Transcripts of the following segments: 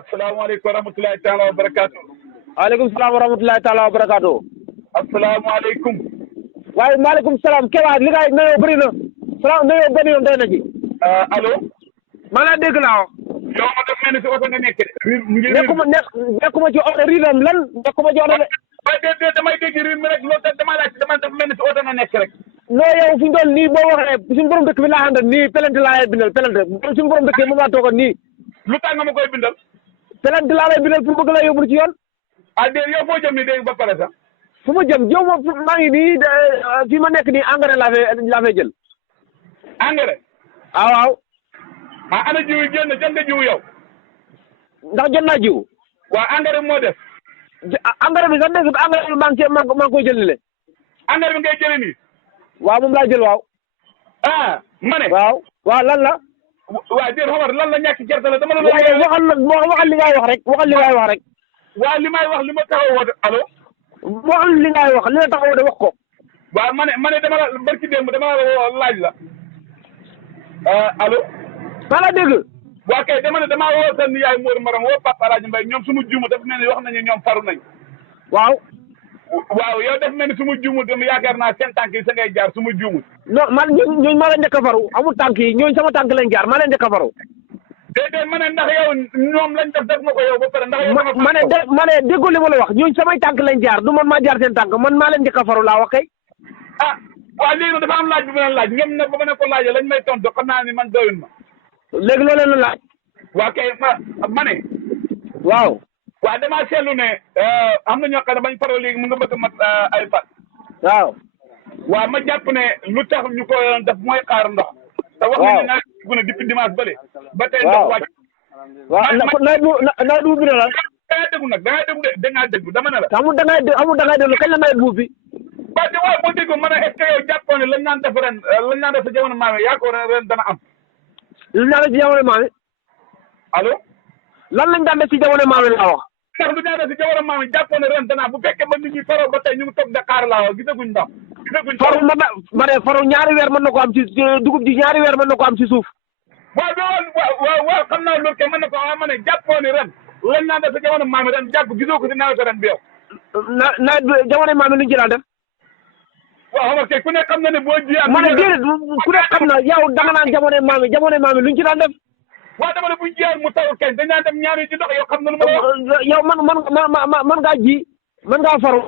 asalaamaaleykum wa rahmatulahi taala wa barakaatu. waaleykum salaam wa rahmatulahi taala wa barakaatu. asalaamaaleykum. waaye maaleykum salaam Keba li nga nuyoo bëri na. salaam nuyoo benn yoon doy na ci. allo. maa ngi dégg naa. yow ma def mel ni si oto nga nekk de. nekkuma ci oto riiram lan nekkuma ci oto de. waaye déedéet damay dégg riir mi rek loolu damay laaj dama def mel ni si oto nga nekk rek. non yow fi ñu doon nii boo waxee suñu borom dëkk bi laa àndal nii pelente laa lay bindal pelente suñu borom dëkk bi moom laa toogoon nii. lu tax nga ma koy bindal. pelente laa lay bindal pour bëgg la yóbbu ci yoon. déedéet yow foo jëm nii dégg ba pare sax. fu ma jëm jow ma maa ngi nii fii ma nekk nii engrais laa fay jël. engrais. waaw. ana jiw yi génn jënd jiw yow. ndax jot naa jiw. waaw engrais moo def. engrais bi sax desut engrais bi maa ngi koy jël nii. engrais bi ngay jëlee nii. waaw moom laa jël waaw. ma ne. waaw lan la. waaw déedéet Omar lan la ñàkk gerte la dama la. waaye waxal li ngay wax rek waxal li ngay wax rek. waaw li may wax li ma taxaw woote allo. waxal li ngay wax li la taxaw woote wax ko. waaw ma ne dama la barki démb dama la laaj la. allo. maa la dégg. waa kay dama ne damaa woo seen yaay Mor Maram woo Papa Alaaji Mbay ñoom su ma juumu dafa mel ni wax nañu ñoom faru nañ. waaw. waaw yow dafa mel ni su ma juumu dem yaakaar naa seen tànk yi sa ngay jaar su ma juumu. non man ñooñu maa leen njëkk a faru amul tànk yi ñooñu sama tànk lañ jaar maa leen njëkk a faru. déedéet ma ne ndax yow ñoom lañ def ma ko yow ba pare ndax yow. ma ne déggoo li ma la wax ñooñu samay tànk lañ jaar du man maa jaar seen tànk man maa leen njëkk a faru laa wax kay. waaw léegi nag dafa am laaj bu ma leen laaj ñoom nag ba ma ne ko laajee lañ may tontu xam naa ni man doyul ma. léegi loo leen la laaj. waa kay ma ne. waaw. waaw damaa seetlu ne am na ñoo xam ne bañ faroo léegi mu nga bëgg mat ay fan. waaw. waaw ma jàpp ne lu tax ñu ko def mooy xaar ndox. te wax nañu ne nawet bi ne depuis dimanche bële. ba tey ndox wàcc. waaw nawet bu bi ne la. da ngaa déglu nag da ngaa déglu dama ne la. amul da ngay déglu kañ la nawet bu bi. waaw boo déggoo ma ne est-ce que yow jàppoon ne lañ naan def ren lañ naan def sa jamono maam yi yaa ko ren dana am. lu ñu daan def ci jamono maam yi. allo. lan lañ daan def ci jamono maam yi laa wax. ndax lu ñu daan def si jamono maam yi jàppoon ne ren dana am bu fekkee ba nit ñi faroo ba tey ñu ngi toog de xaar laa wax gisaguñ ndox. faru ma ne faru ñaari weer mën na ko am ci dugub ji ñaari weer mën na ko am ci suuf. waaw xam naa loolu kay mën na ko ma ne jàppoo ne ren lañ naan def sa jamono maam yi ren jàpp gisoo ko si nawet ren bi yow. nawet bi jamono maam yi lu ñu ci daan def. waaw xam nga kay ku ne xam na ne boo jiyaat. ma ne déedéet ku ne xam na yow danga naan jamono maam yi lu ñu ci daan def. waaw dama ne bu ñu jiyaat mu tawul kañ dañ naan dem ñaari ci ndox yow xam na lu ma la wax. yow man ngaa ji man ngaa faru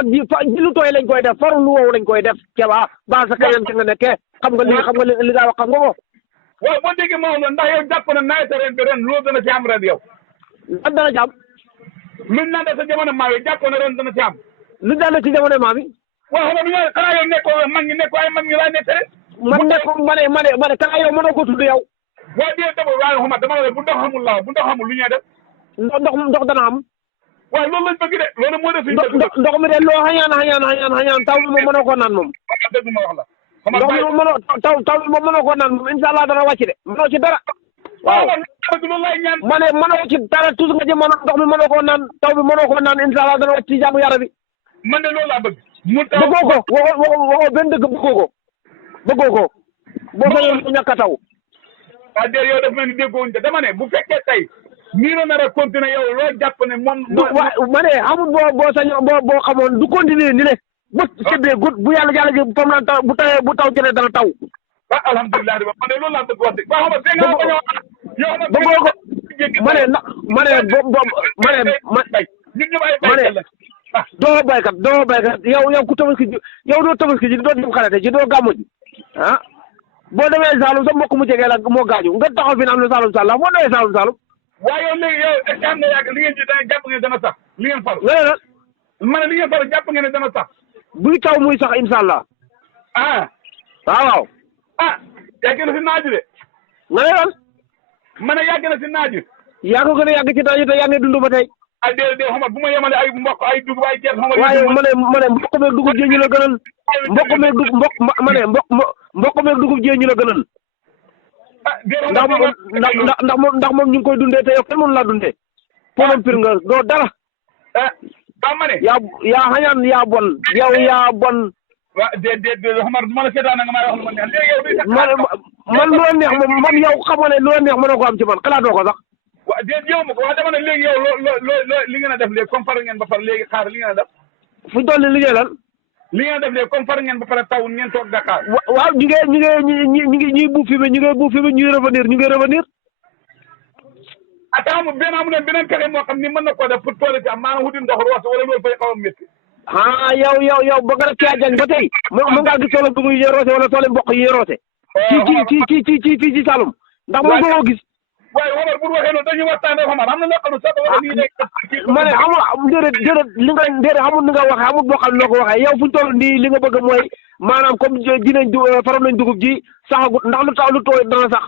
ak ji lu tooy lañ koy def faru lu wow lañ koy def Keba ba sa kayam ci nga nekkee xam nga li daa wax xam nga ko. waaw boo déggee ma wax la ndax yow jàpp na nawet ren bi ren loolu dana ci am ren yow. lan dana ci am. luñ naan def sa jamono maam yi jàpp na ren dana ci am. luñ daan def ci jamono maam yi. waaw xam nga xanaa yow nekkoo mag ñi nekkoo ay mag ñi laa nekk rek. man xanaa yow mënoo ko tudd yow. waaw déedéet waaye xuma dama la bu ndox xamul laaw bu ndox xamul lu ñuy def. ndox dana am. waaw loolu lañ bëgg de loolu moo def suñu ndox mi de loo xañaan taw bi moom mënoo koo naan moom. dëgg ma wax la. ndox mi moom taw bi moom mënoo koo naan moom incha allah dana wàcc de mënoo ci dara. waaw loolu lay ñaan. ma ne mënoo ci dara tous nga jëm ndox mi mënoo koo naan taw bi mënoo koo naan incha allah dana wàcc ci jàmm yàlla bi. man de loolu laa bëgg. mu taw bëggoo ko waxoo benn dëgg bëggoo ko boo sañoon mu ñàkk a taw. waaw déedéet yow dafa mel ni déggoo wuñ dama ne bu fekkee tey nii la nar a continuer yow loo jàpp ne moom. ma ne xamul boo sañoon boo xamoon du continuer ni ne. ba séddee gut bu yàlla ji fam naan taw bu taw jëlee dana taw. ah alhamdulilah man de loolu laa bëgg wax dëgg. waaw xam nga bëggoo ko ma ne doo baykat yow ku tabaski ji yow doo tabaski ji doo dem xarate ji doo gàmmu ji ah boo demee Saalum sa mbokk mu jege la moo gaañu nga taxaw fi naan lu Saalum Saalum moo doyee Saalum. waaye yow léegi yow est-ce que xam nga yàgg li ngeen ji jàpp ngeen dana sax li ngeen faru. nga ne la. ma ne li ngeen faru jàpp ngeen ne dana sax. buy taw muy sax incha allah. waaw. yàgg na si naaj de. nga ne lan. ma ne yàgg na si naaj. yaa ko gën a yàgg ci naaj te yaa ngi dund ba tey. déedéet xam nga bu ma yemale ay mboq ay dugub ay ceeb xam nga. waaye ma ne mboq meeg dugub jee ñu la gënal. mboq meeg dugub jee ñu la gënal. ndax moom ñu ngi koy dundee te yow kenn mënu laa dundee. ponom pir nga doo dara. ma ne. yaa xañaan yaa bon yow yaa bon. waaw déedéet xam nga du ma la seetaan nga may wax lu ma neex léegi yow. man lu la neex moom man yow xamoo ne lu la neex mënoo ko am ci man xalaatoo ko sax. waaw déet yow ma ko wax dama ne léegi yow loo li ngeen a def léegi comme far ngeen ba pare léegi xaar li ngeen a def. fu ñu toll nii liggéey lan. li ngeen a def léegi comme far ngeen ba pare taw ngeen toog Dakar. waaw ñuy buuf fi ñu ngi buuf fi ñuy revenir. amu beneen pexe moo xam ni mën na koo def pour tool ci am maanaam wuti ndox roose wala loolu fay xaw a métti. yow ba nga def caa jañ ba tey mën ngaa gis toolam dugub yi roose wala tooli mboq yi roose. ci Saloum ndax mën nga koo gis. waaye Omar bu waxee noonu dañuy waxtaanee Omar am na loo xam ne sax wax nii rek. ma ne amul déedéet li nga xamul ni nga waxee amul boo xam ne noo ko waxee yow fu ñu toll nii li nga bëgg mooy maanaam comme ji nañ faram nañ dugub ji saxagut ndax lu tooy dana sax.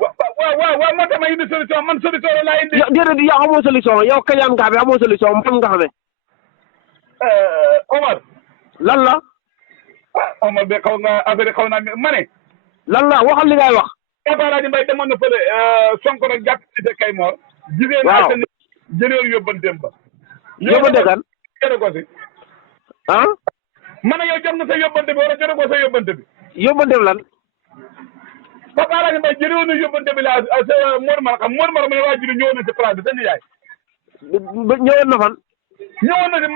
waaw moo tax ma indi solution man solution la laa indi. déedéet yow amoo solution yow kañaan nga xamee amoo solution man nga xamee. Omar. lan la. Omar de xaw nga affaire xaw naa ma ne. lan la waxal li ngay wax. Alaaji Mbaye demoon na fële Sonko nag jàpp ci kay Mor. jigéen ñi ak jëneer yóbbanteem ba. yóbbante kan. jëre ko si. ah. ma ne yow jot nga sa yóbbante bi wala jëre ko sa yóbbante bi. yóbbanteem lan. Papa Alaaji Mbaye jërewoon na yóbbante bi laa sa Mor Mara xam Mor Mara ma ne waa ji ñëwoon na si place bi sa nijaay. ñëwoon na fan. ñëwoon na si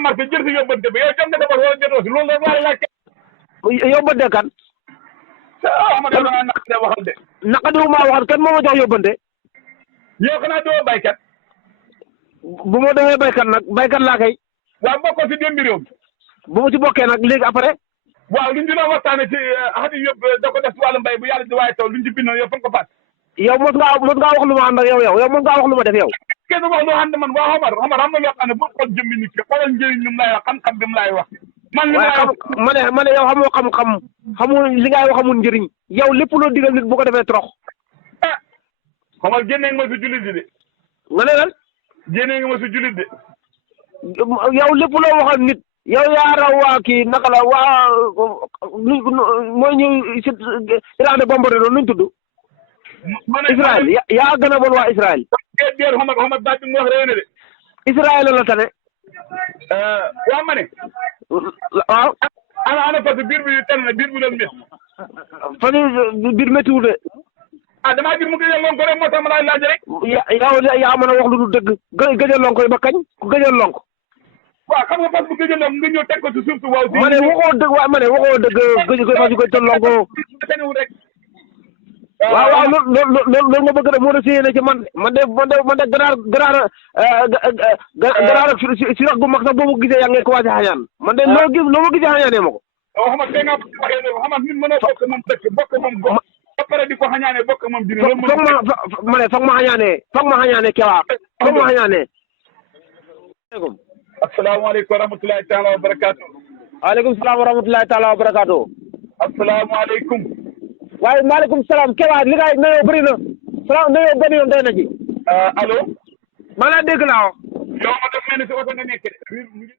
marché jël si yóbbante bi yow jot nga defar wala jotoo si loolu rek laa laaj. yóbbante kan. ma ne la naqadee waxal de. naqadiwu maa waxal kan moo ma jox yóbbante. yow xanaa doo baykat. bu ma demee baykat nag baykat laa kay. waaw bokkoo si démb réew mi. bu ma ci bokkee nag léegi après. waaw luñ dina waxtaane ci xati yóbbu da ko def si wàllu mbay bu yàlla di waaye taw luñ ci bindoon yow fa nga ko fàtte. yow mos ngaa wax lu ma ànd ak yow mos ngaa wax lu ma def yow. kenn wax loo ànd man waa Omar am na loo xam ne boo xool jëmmi nit ki xoolal njëriñ ñu mu lay wax xam-xam bi mu lay wax. man li ma ne yow xamoo xam-xam xamoo li ngay wax amul njëriñ yow lépp loo digal nit bu ko defee trop. Omar génnee nga ma si jullit de. nga ne lan. génnee nga ma si jullit de. yow lépp loo waxal nit. yow yaa raw waa kii naka la waa mooy ñu si Iran de bombardé noonu nuñ tudd. Israël yaa gën a bon waa Israël. déer Omar baat bi mu wax réew ne de. Israël la tane. waa ma ne. waaw. ana parce que biir bi tane na biir bi doon métti. fan yii biir méttiwul de. damaa gis mu gëj a lonko rek moo tax ma laay laaj rek. yow yaa mën a wax lu dul dëgg gëj a lonko yi ba kañ ku gëj a lonko. waaw xam nga parce que gëj a lonko nga ñëw teg ko ci suuf si waaw. ma ne waxoo dëgg waaye ma ne waxoo dëgg gëj a lonko. waaw loolu nga bëgg rek moo de séyee ci man de ganaar si rax gu mag sax boo ko gisee yaa ngi commencé xañaan man de loo ma gisee xañaanee ma ko. waaw xam nga tey nga waxee ne xam nga nit mën a bokk moom dëkk bokk moom gox ba pare di ko xañaanee bokk moom dina foog ma xañaanee Kewaa foog ma xañaanee. asalaamaaleykum wa rahmatulahi taala wa barakaatu. waaleykum salaam wa rahmatulahi taala wa barakaatu. asalaamaaleykum. waaye maaleykum salaam Kewaa li ngay nuyoo bëri na salaam nuyoo benn yoon doy na ci. allo. maa ngi lay dégg naa. yow ma def mel ni si oto nga nekk de.